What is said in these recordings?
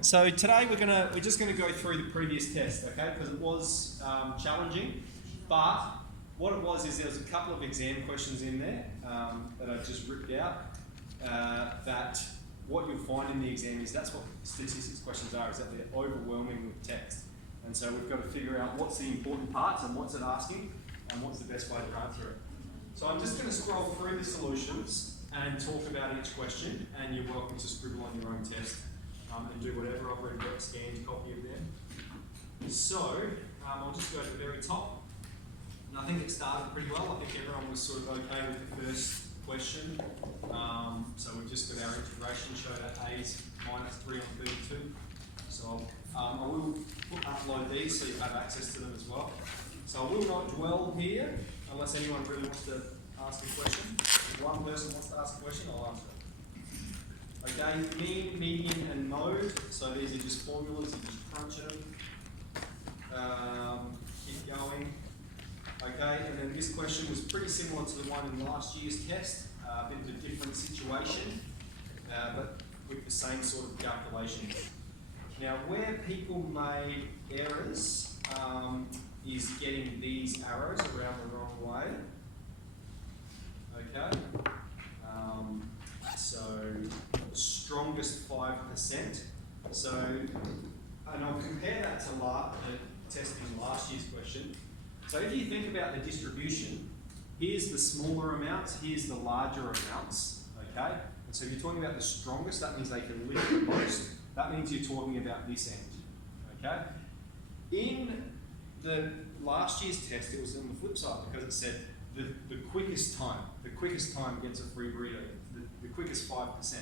So today we're just gonna go through the previous test, okay? Because it was challenging, but what it was is there was a couple of exam questions in there that I just ripped out. That what you'll find in the exam is that's what statistics questions are, is that they're overwhelming with text, and so we've got to figure out what's the important parts and what's it asking and what's the best way to answer it. So I'm just going to scroll through the solutions and talk about each question, and you're welcome to scribble on your own test. And do whatever. I've already got a scanned copy of them. So I'll just go to the very top. And I think it started pretty well. I think everyone was sort of okay with the first question. So we've just got our integration showed at a is minus 3 on 32. So I will upload these so you have access to them as well. So I will not dwell here unless anyone really wants to ask a question. If one person wants to ask a question, I'll answer it. Okay, mean, median, and mode. So these are just formulas, you just crunch them. Keep going. Okay, and then this question was pretty similar to the one in last year's test, a bit of a different situation, but with the same sort of calculations. Now, where people made errors is getting these arrows around the wrong way. Okay. So strongest 5%. So, and I'll compare that to the testing last year's question. So if you think about the distribution, here's the smaller amounts, here's the larger amounts, okay? And so if you're talking about the strongest, that means they can lift the most. That means you're talking about this end, okay? In the last year's test, it was on the flip side because it said the quickest time gets a free burrito, the quickest 5%.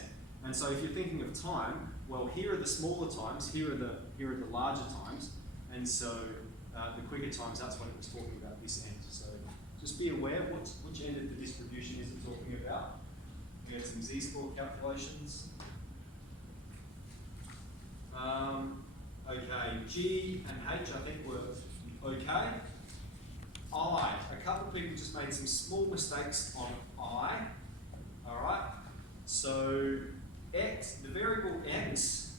And so if you're thinking of time, well, here are the smaller times, here are the larger times, and so the quicker times, that's what it was talking about this end. So just be aware which end of the distribution is it talking about. We had some z-score calculations. Okay, G and H I think were okay. I, a couple of people just made some small mistakes on I. All right, so X, the variable X,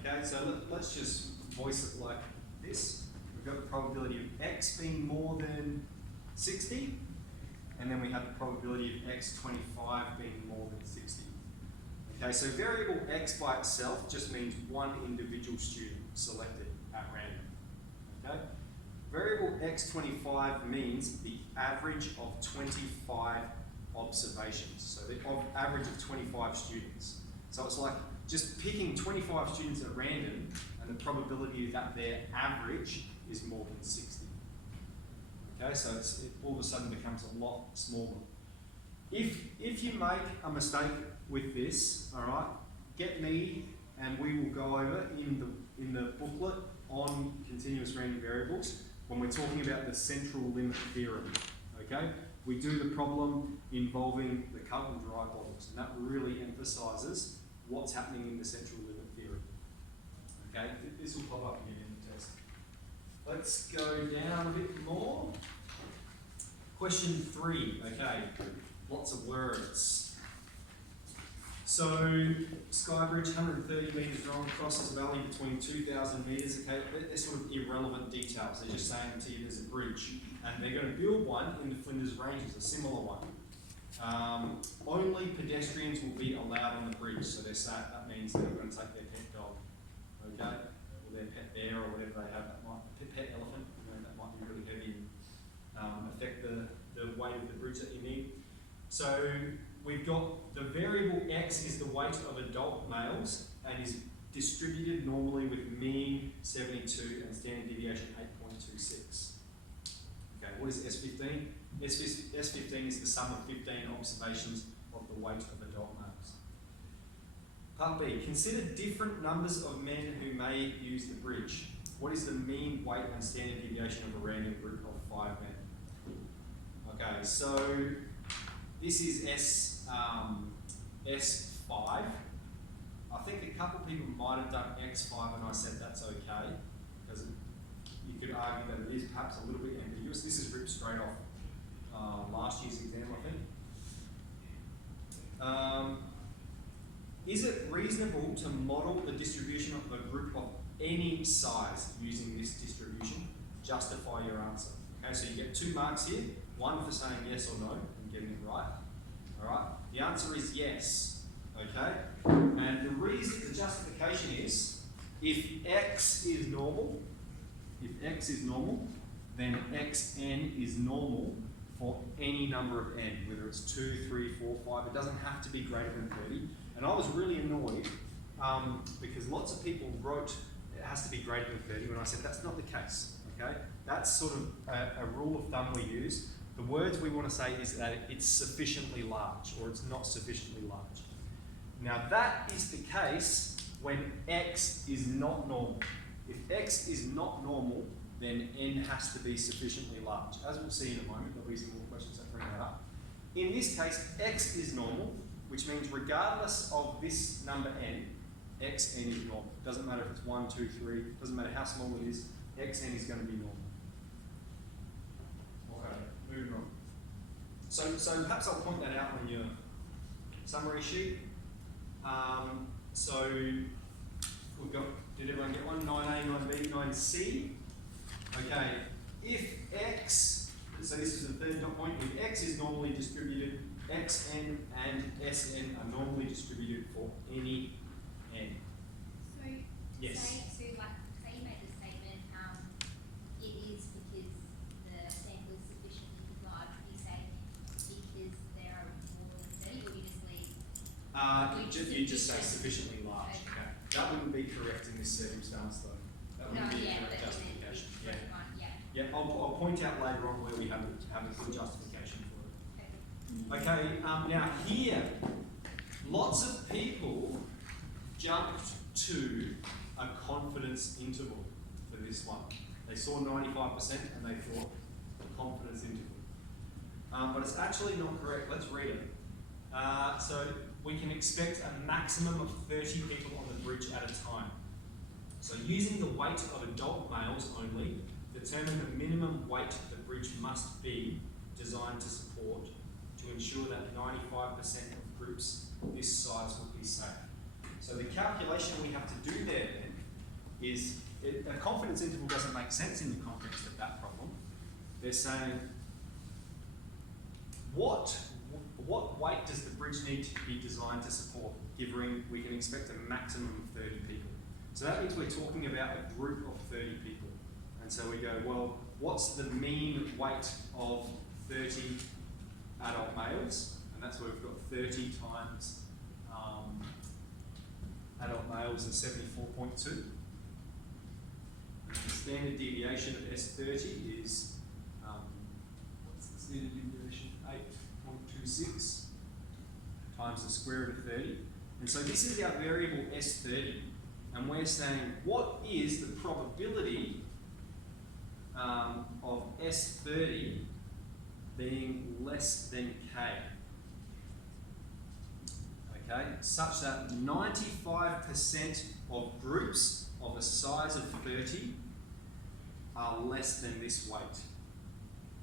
okay, so let's just voice it like this. We've got the probability of X being more than 60, and then we have the probability of X25 being more than 60. Okay, so variable X by itself just means one individual student selected at random. Okay? Variable X25 means the average of 25 observations. So the average of 25 students. So it's like just picking 25 students at random, and the probability that their average is more than 60. Okay, so it all of a sudden becomes a lot smaller. If you make a mistake with this, all right, get me and we will go over in the booklet on continuous random variables when we're talking about the central limit theorem. Okay, we do the problem involving the cut and dry bottles, and that really emphasises what's happening in the central limit theorem. Okay, this will pop up again in the test. Let's go down a bit more. Question 3, okay, lots of words. So, Skybridge, 130 metres long, crosses a valley between 2,000 metres, okay, they're sort of irrelevant details. They're just saying to you there's a bridge, and they're going to build one in the Flinders Ranges, a similar one. Only pedestrians will be allowed on the bridge, so they're saying that means they're going to take their pet dog, okay, or their pet bear or whatever they have. That might pet elephant, you know, that might be really heavy and affect the weight of the bridge that you need. So we've got the variable X is the weight of adult males and is distributed normally with mean 72 and standard deviation 8.26. Okay, what is S15? S15 is the sum of 15 observations of the weight of adult males. Part B, consider different numbers of men who may use the bridge. What is the mean weight and standard deviation of a random group of 5 men? Okay, so this is S5. I think a couple of people might have done X5 and I said that's okay, because you could argue that it is perhaps a little bit ambiguous. This is ripped straight off last year's exam, I think. is it reasonable to model the distribution of a group of any size using this distribution? Justify your answer. Okay, so you get 2 marks here, one for saying yes or no and getting it right. All right, the answer is yes. Okay, and the reason, the justification is if x is normal, then xn is normal for any number of n, whether it's 2, 3, 4, 5. It doesn't have to be greater than 30. And I was really annoyed because lots of people wrote it has to be greater than 30 when I said that's not the case. Okay, that's sort of a rule of thumb we use. The words we want to say is that it's sufficiently large or it's not sufficiently large. Now that is the case when x is not normal. If x is not normal, then n has to be sufficiently large. As we'll see in a moment, there'll be some more questions that bring that up. In this case, x is normal, which means regardless of this number n, xn is normal. It doesn't matter if it's 1, 2, 3, doesn't matter how small it is, xn is going to be normal. Okay, moving on. So perhaps I'll point that out on your summary sheet. So we've got, did everyone get one? 9a, 9b, 9c. Okay, if x, so this is the third dot point, if x is normally distributed, xn and sn are normally distributed for any n. So, yes. say you made the statement, it is because the sample is sufficiently large. You say because there are more than 30, or you just leave? You just say sufficiently large. Okay. That wouldn't be correct in this circumstance, though. That wouldn't be a correct justification. Yeah, I'll point out later on where we have a good justification for it. Okay, now here, lots of people jumped to a confidence interval for this one. They saw 95% and they thought a confidence interval. But it's actually not correct. Let's read it. So we can expect a maximum of 30 people on the bridge at a time. So using the weight of adult males only, determine the minimum weight the bridge must be designed to support to ensure that 95% of groups this size will be safe. So the calculation we have to do there then is, a confidence interval doesn't make sense in the context of that problem. They're saying, what weight does the bridge need to be designed to support, given we can expect a maximum of 30 people? So that means we're talking about a group of 30 people. And so we go, well, what's the mean weight of 30 adult males? And that's where we've got 30 times adult males is 74.2. The standard deviation of S30 is, what's the standard deviation? 8.26 times the square root of 30. And so this is our variable S30. And we're saying, what is the probability of S30 being less than K? Okay, such that 95% of groups of a size of 30 are less than this weight.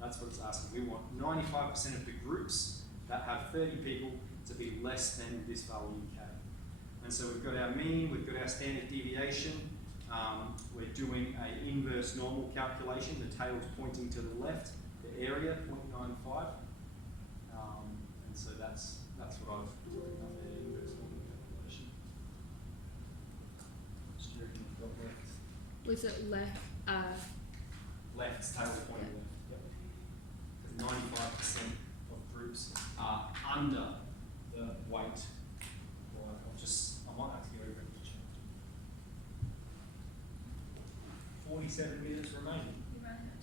That's what it's asking. We want 95% of the groups that have 30 people to be less than this value K. And so we've got our mean, we've got our standard deviation. We're doing an inverse normal calculation. The tail's pointing to the left, the area, 0.95. And so that's what I've worked up there, inverse normal calculation. Just do you reckon we've got left? Was it left? Left's tail's pointing left. Yep. Because 95% of groups are under the weight. Well, I might have to go over and check. 47 minutes remaining. You run that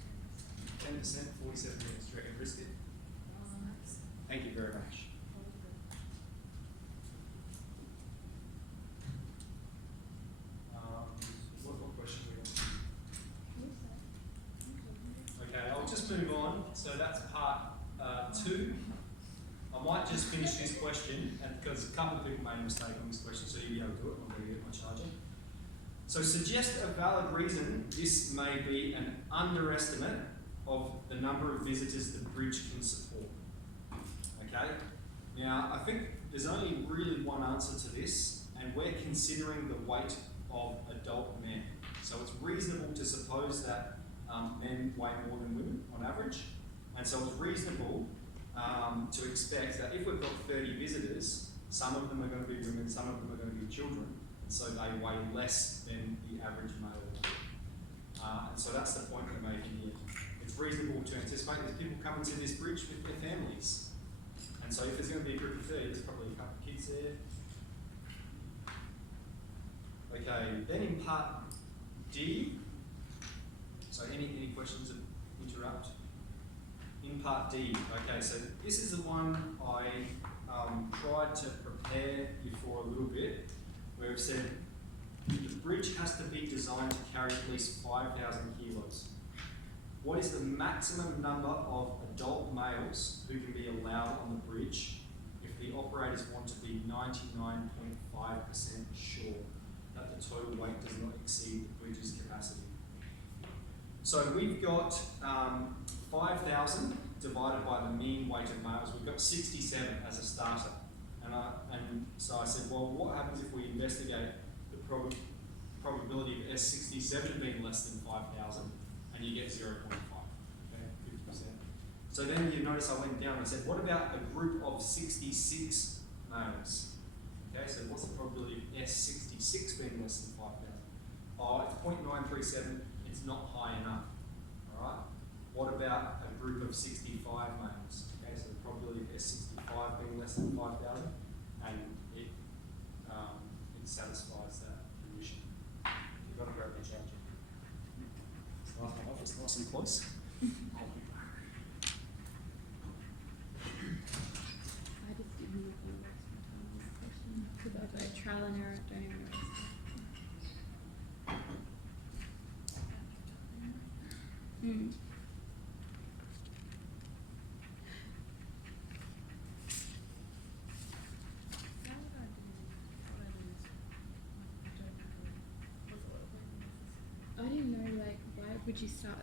10%, 47 minutes. Do you reckon risk it? Thank you very much. What question we got? Okay, I'll just move on. So that's part 2. I might just finish this question, and because a couple of people made a mistake on this question, so you'll be able to do it. I'm going to get my charger. So suggest a valid reason this may be an underestimate of the number of visitors the bridge can support. Okay? Now, I think there's only really one answer to this, and we're considering the weight of adult men. So it's reasonable to suppose that men weigh more than women on average, and so it's reasonable to expect that if we've got 30 visitors, some of them are going to be women, some of them are going to be children, and so they weigh less than the average male. And so that's the point we're making here. It's reasonable to anticipate that people come into this bridge with their families. And so if there's going to be a group of 30, there's probably a couple of kids there. Okay, then in part D, so any questions that interrupt? In part D, okay, so this is the one I tried to prepare you for a little bit, where I've said the bridge has to be designed to carry at least 5,000 kilos. What is the maximum number of adult males who can be allowed on the bridge if the operators want to be 99.5% sure that the total weight does not exceed the bridge's capacity? So we've got 5,000 divided by the mean weight of males. We've got 67 as a starter. And so I said, well, what happens if we investigate the probability of S67 being less than 5,000, and you get 0.5, okay, 50%. So then you notice I went down and I said, what about a group of 66 males? Okay, so what's the probability of S66 being less than 5,000? Oh, it's 0.937, it's not high enough, all right? What about a group of 65 males? Okay, so the probability of S65 being less than 5,000, and it satisfies that condition. You've got to grab the charger. It's nice, my office, nice and close. I just didn't look at the question because I was like trial and error, don't even know. I didn't know, like, why would you start,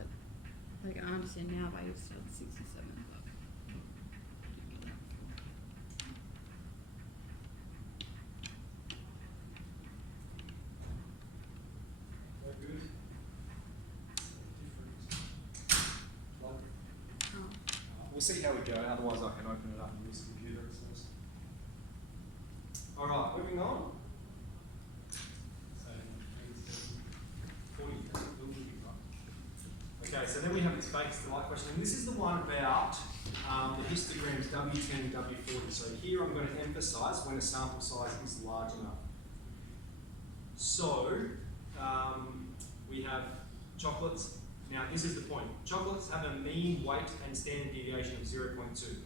like, I understand now why you start at 67, but I didn't get that before. Very good. Different. Oh. We'll see how we go, otherwise I can open it up in this computer. Alright, moving on. Okay, so then we have this baked delight question, and this is the one about the histograms W10 and W40. So here I'm going to emphasise when a sample size is large enough. So we have chocolates. Now this is the point. Chocolates have a mean weight and standard deviation of 0.2.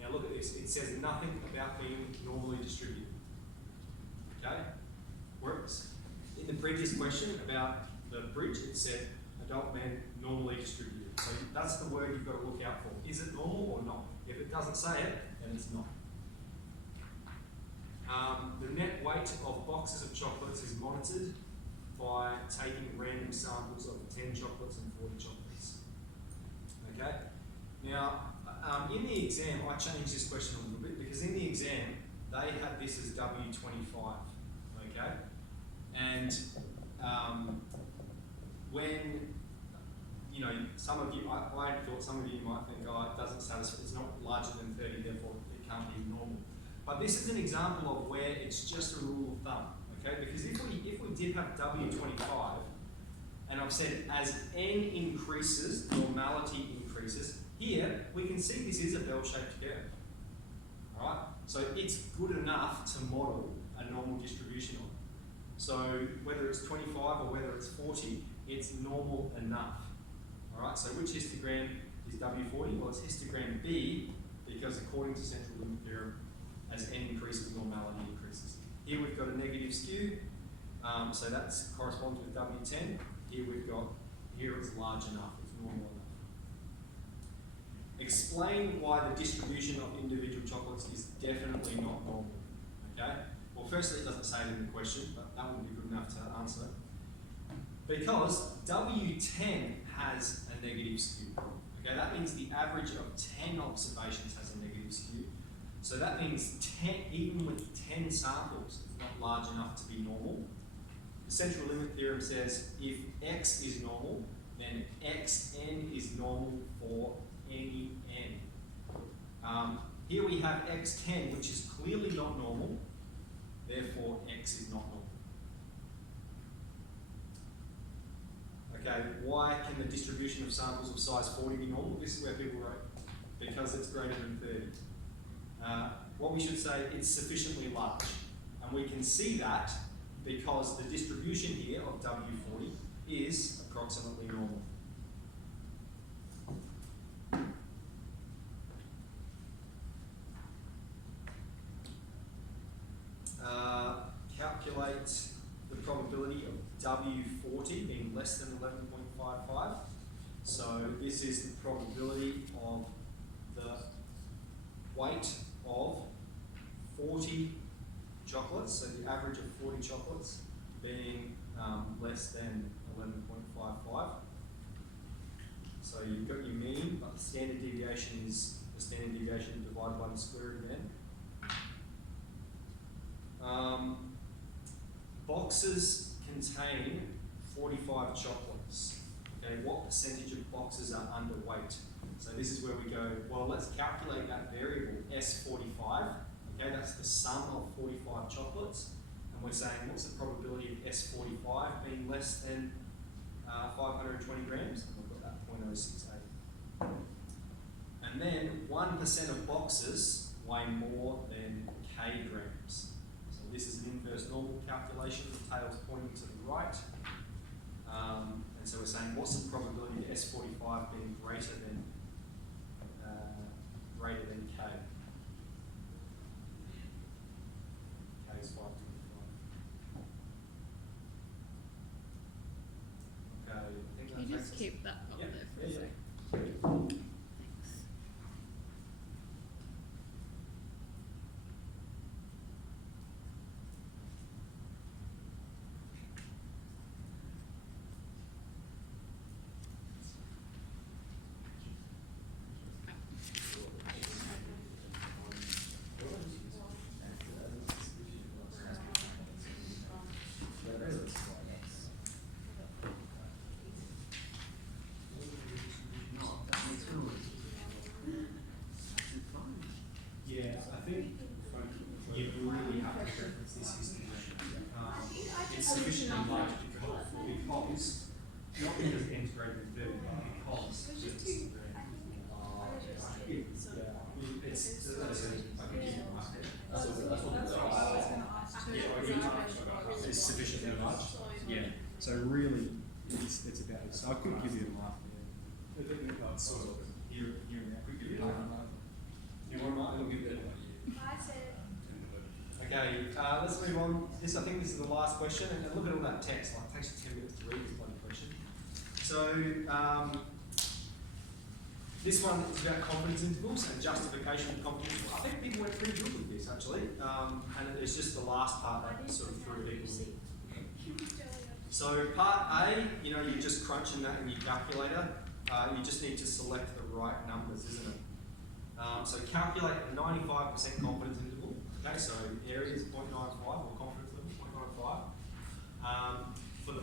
Now look at this. It says nothing about being normally distributed. Okay? Whereas in the previous question about the bridge, it said adult men normally distributed. So that's the word you've got to look out for. Is it normal or not? If it doesn't say it, then it's not. The net weight of boxes of chocolates is monitored by taking random samples of 10 chocolates and 40 chocolates. Okay? Now, in the exam, I changed this question a little bit because in the exam, they had this as W25. Okay? And when, you know, some of you, I thought some of you might think, oh, it doesn't satisfy, it's not larger than 30, therefore it can't be normal. But this is an example of where it's just a rule of thumb, okay? Because if we did have W25, and I've said as n increases, normality increases, here we can see this is a bell-shaped curve, all right? So it's good enough to model a normal distribution on. So whether it's 25 or whether it's 40, it's normal enough. All right, so which histogram is W40? Well, it's histogram B, because according to central limit theorem, as n increases, normality increases. Here we've got a negative skew, so that corresponds with W10. Here it's large enough, it's normal enough. Explain why the distribution of individual chocolates is definitely not normal, okay? Well, firstly, it doesn't say it in the question, but that wouldn't be good enough to answer. Because W10 has a negative skew. Okay, that means the average of 10 observations has a negative skew. So that means 10, even with 10 samples, it's not large enough to be normal. The central limit theorem says if x is normal, then xn is normal for any n. Here we have x10, which is clearly not normal, therefore x is not normal. Okay, why can the distribution of samples of size 40 be normal? This is where people wrote, because it's greater than 30. What we should say, it's sufficiently large. And we can see that because the distribution here of W40 is approximately normal. Calculate the probability of W40 being less than 11.55. So this is the probability of the weight of 40 chocolates, so the average of 40 chocolates being less than 11.55. So you've got your mean, but the standard deviation is the standard deviation divided by the square root of n. Boxes contain 45 chocolates. Okay, what percentage of boxes are underweight? So this is where we go, well, let's calculate that variable, S45. Okay, that's the sum of 45 chocolates. And we're saying, what's the probability of S45 being less than 520 grams? And we've got that 0.068. And then 1% of boxes weigh more than K grams. So this is an inverse normal calculation, the tail's pointing to the right. And so we're saying, what's the probability of S45 being greater than K? K is 525. Okay, I think Can you just keep that up Yep, there for a yeah, sec? yeah. Thanks. Yeah, I think you really have to reference this history. It's sufficiently large because not because n's greater than 30, but because it's sufficiently large. Yeah. So really, it's about it. So I could give you a mark there. Sort of here and there. I could give you a mark. You want a mark? I'll give you Okay, let's move on. I think this is the last question, and look at all that text. Like, it takes you 10 minutes to read this bloody question. So, this one is about confidence intervals and justification of confidence intervals. I think people went pretty good with this, actually. And it's just the last part that sort of threw people in. So, part A, you're just crunching that in your calculator. You just need to select the right numbers, isn't it? So, calculate a 95% confidence interval. Okay, so area is 0.95 or confidence level 0.95 for the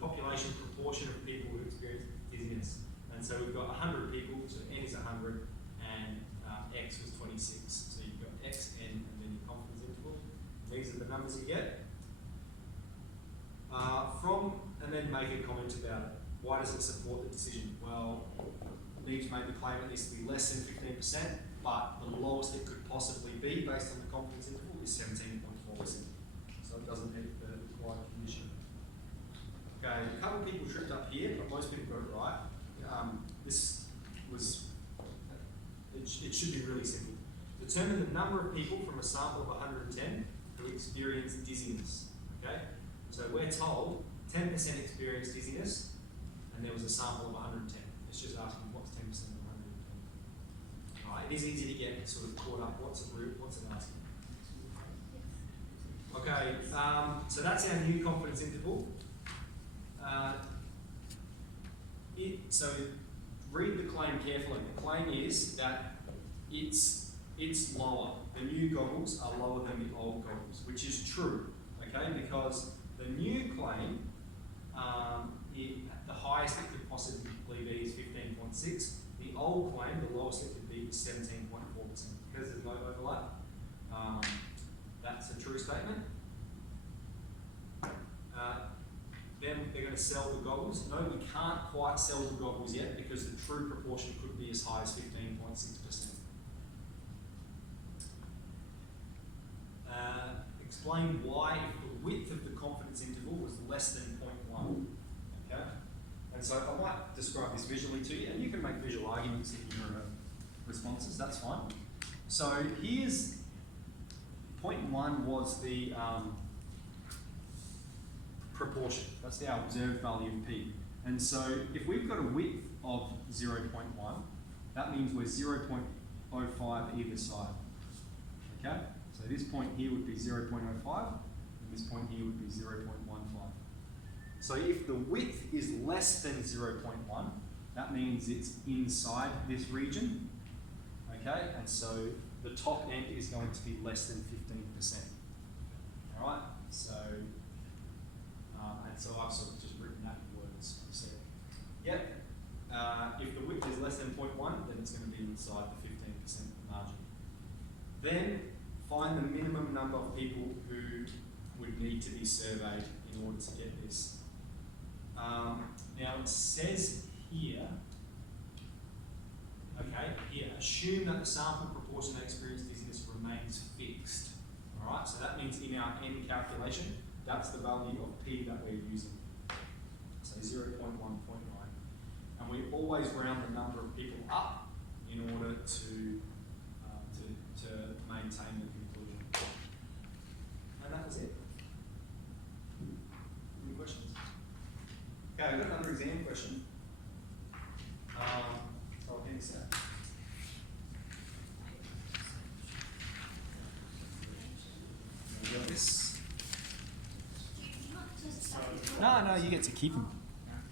population proportion of people who experience dizziness. And so we've got 100 people, so n is 100, and x was 26. So you've got x, n, and then your confidence interval. These are the numbers you get. And then make a comment about it. Why does it support the decision? Well, need to make the claim it needs to be less than 15%, but the lowest it could possibly be based on the confidence interval is 17.4%. So it doesn't meet the required condition. Okay, a couple of people tripped up here, but most people got it right. It should be really simple. Determine the number of people from a sample of 110 who experience dizziness. Okay, so we're told 10% experienced dizziness, and there was a sample of 110. It's just asking what's 10% of 110. Alright, it is easy to get sort of caught up. What's it asking? Okay, so that's our new confidence interval. So read the claim carefully. The claim is that it's it's lower. The new goggles are lower than the old goggles, which is true, okay? Because the new claim, the highest it could possibly be is 15.6. The old claim, the lowest it could be is 17.4%. Because there's no overlap, that's a true statement. Then they're going to sell the goggles. No, we can't quite sell the goggles yet because the true proportion could be as high as 15.6%. Explain why if the width of the confidence interval was less than 0.1. Okay? And so I might describe this visually to you, and you can make visual arguments in your responses, that's fine. So here's 0.1 was the proportion. That's our observed value of P. And so if we've got a width of 0.1, that means we're 0.05 either side. Okay? So this point here would be 0.05, and this point here would be 0.15. So if the width is less than 0.1, that means it's inside this region. Okay? And so the top end is going to be less than 15%. All right? So, and so I've sort of just written that in words. So, yep. If the width is less than 0.1, then it's going to be inside the 15% margin. Then find the minimum number of people who would need to be surveyed in order to get this. Now it says here, okay, here, assume that the sample proportion that experienced dizziness remains fixed. All right, so that means in our N calculation, that's the value of P that we're using. So 0.1, 0.9. And we always round the number of people up in order to maintain the conclusion. And that was it. Any questions? Okay, I've got another exam question. I'll hand this out. You got this? No, you get to keep them.